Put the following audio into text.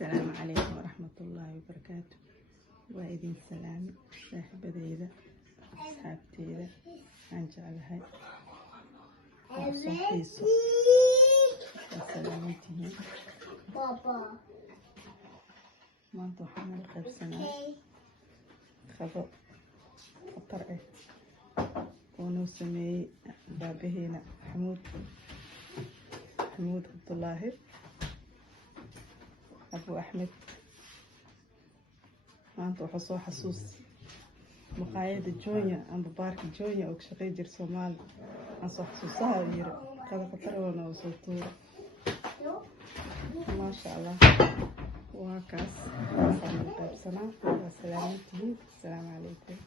السلام عليكم ورحمة الله وبركاته. وإذن سلام صاحبتيدا أصحابتيدا aan jeclahay oo soo xiiso salaamantihiin maanta waxaan la qaybsanaa khado khatar ah oo noo sameeyey baabaheena xamuud Cabdullaahi Abu Axmed. maanta waxaa soo xasuus maqaayada Joonya amba baarka Joonya oo ka shaqeyn jir Soomaali aan soo xasuusaha yiri qada khatar oo noo soo tuuro maasha Allah. waa kaas waxaan qaybsanaa. salaamantihiin. Assalaamu calaykum.